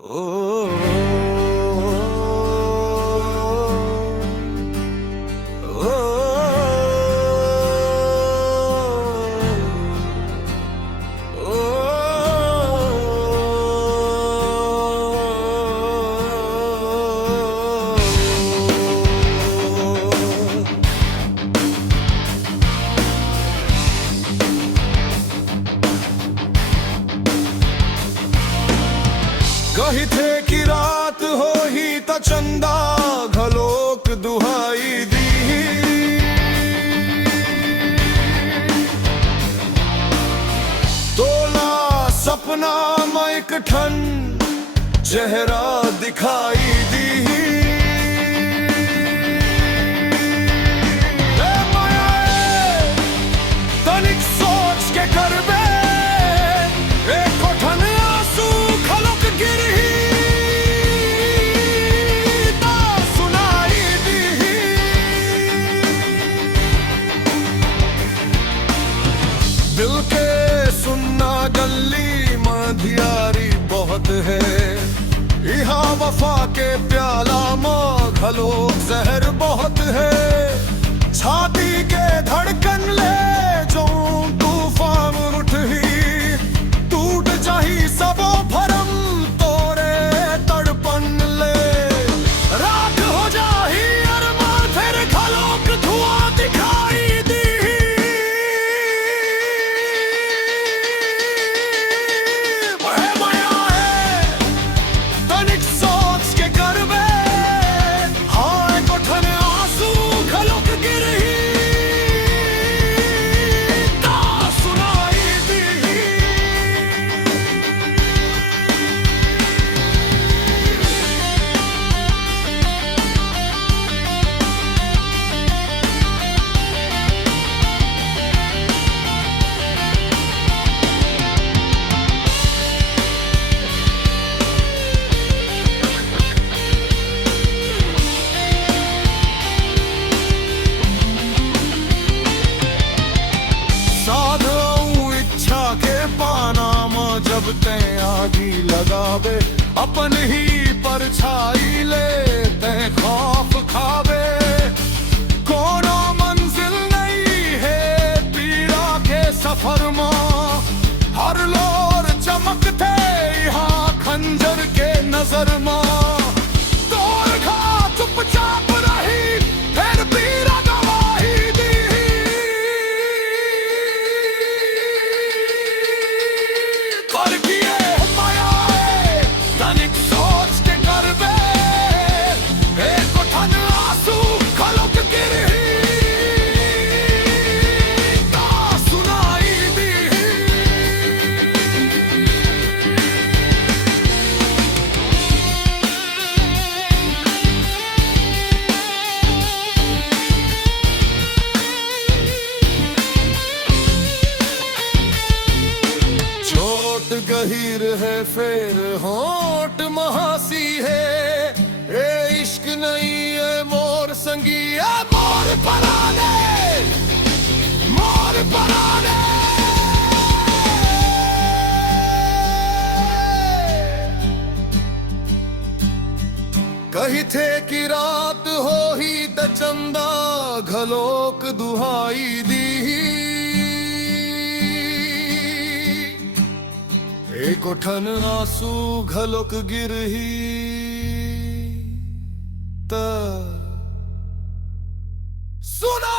ओ, ओ, कही थे कि रात हो ही त चंदा घलोक दुहाई दी तोला सपना में एक ठन चेहरा दिखाई दी ए माया तनिक सोच के करबे एक ठन आंसू खलक गिरही ता सुनाई दी दिल के सुनना गली मधियारी बहुत है यहाँ वफा के प्याला में घलोक जहर बहुत है छाती के धड़कन ले जो तूफान उठ ही टूट जाही सबो भरम तोरे तड़पन ले रात हो जाही अरमान फिर घलोक धुआं दिखाई दी वह माया है तनिक सोच के करबे हाँ कोठन आंसू घलोक गिरही ता सुनाई दी साधु इच्छा के पाना में जब ते आगी लगावे अपन ही परछाई ले ते खौफ खावे कोनो मंजिल नहीं है पीड़ा के सफर में हर लोर चमकते यहाँ खंजर के नजर में तोर खा चुपचाप रही फिर पीड़ा गवाही दी पर किए माया है तनिक सोच के करबे एक ठन आंसू खलक गिरही ता सुनाई दी चोट गहीर है फिर होठ महासी है ए इश्क नहीं है मोर संगी है मोर पराने मोर पराने कही थे कि रात हो ही त चंदा घलोक दुहाई दी एक ठन आंसू घलोक गिरही त सुना